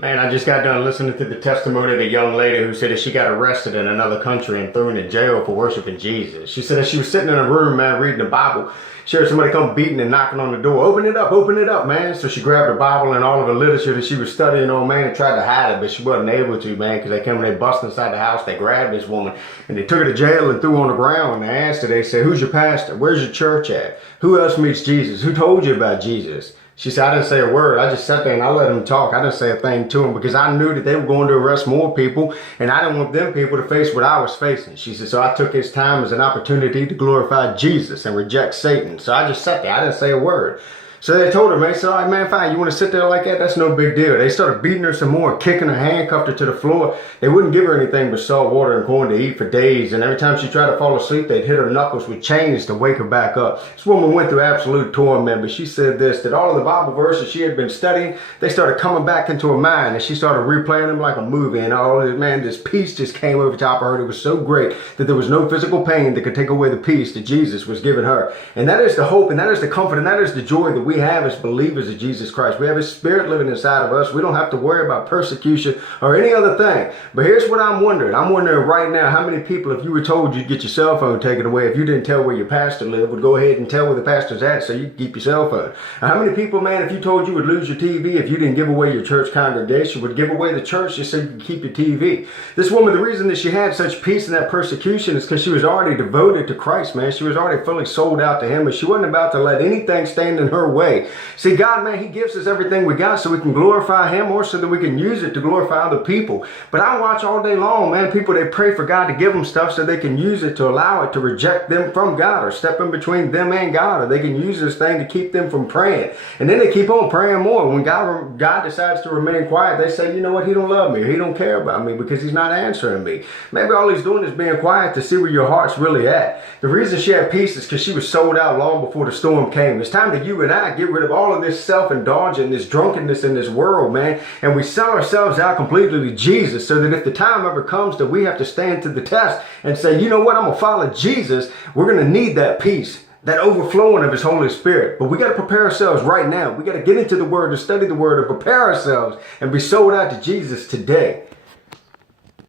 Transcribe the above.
Man, I just got done listening to the testimony of a young lady who said that she got arrested in another country and thrown in jail for worshiping Jesus. She said that she was sitting in a room, man, reading the Bible. She heard somebody come beating and knocking on the door. Open it up, man. So she grabbed the Bible and all of the literature that she was studying on, man, and tried to hide it, but she wasn't able to, man, because they came and they bust inside the house. They grabbed this woman and they took her to jail and threw her on the ground. And they asked her, they said, "Who's your pastor? Where's your church at? Who else meets Jesus? Who told you about Jesus?" She said, "I didn't say a word. I just sat there and I let them talk. I didn't say a thing to them because I knew that they were going to arrest more people and I didn't want them people to face what I was facing." She said, "So I took this time as an opportunity to glorify Jesus and reject Satan. So I just sat there. I didn't say a word." So they told her, man, so like, "Man, fine, you want to sit there like that? That's no big deal." They started beating her some more, kicking her, handcuffed her to the floor. They wouldn't give her anything but salt water and corn to eat for days. And every time she tried to fall asleep, they'd hit her knuckles with chains to wake her back up. This woman went through absolute torment, but she said this, that all of the Bible verses she had been studying, they started coming back into her mind, and she started replaying them like a movie. And all this, man, this peace just came over top of her. It was so great that there was no physical pain that could take away the peace that Jesus was giving her. And that is the hope, and that is the comfort, and that is the joy that we have as believers of Jesus Christ. We have His Spirit living inside of us. We don't have to worry about persecution or any other thing. But here's what I'm wondering. I'm wondering right now, how many people, if you were told you'd get your cell phone taken away, if you didn't tell where your pastor lived, would go ahead and tell where the pastor's at so you can keep your cell phone? And how many people, man, if you told you would lose your TV, if you didn't give away your church congregation, would give away the church just so you could keep your TV? This woman, the reason that she had such peace in that persecution is because she was already devoted to Christ, man. She was already fully sold out to Him, and she wasn't about to let anything stand in her way. See, God, man, He gives us everything we got so we can glorify Him or so that we can use it to glorify other people. But I watch all day long, man, people, they pray for God to give them stuff so they can use it to allow it to reject them from God or step in between them and God, or they can use this thing to keep them from praying. And then they keep on praying more. When God decides to remain quiet, they say, "You know what, He don't love me, or He don't care about me because He's not answering me." Maybe all He's doing is being quiet to see where your heart's really at. The reason she had peace is because she was sold out long before the storm came. It's time that you and I get rid of all of this self-indulgence, this drunkenness in this world, man, and we sell ourselves out completely to Jesus, so that if the time ever comes that we have to stand to the test and say, "You know what, I'm going to follow Jesus," we're going to need that peace, that overflowing of His Holy Spirit. But we got to prepare ourselves right now. We got to get into the Word and study the Word and prepare ourselves and be sold out to Jesus today.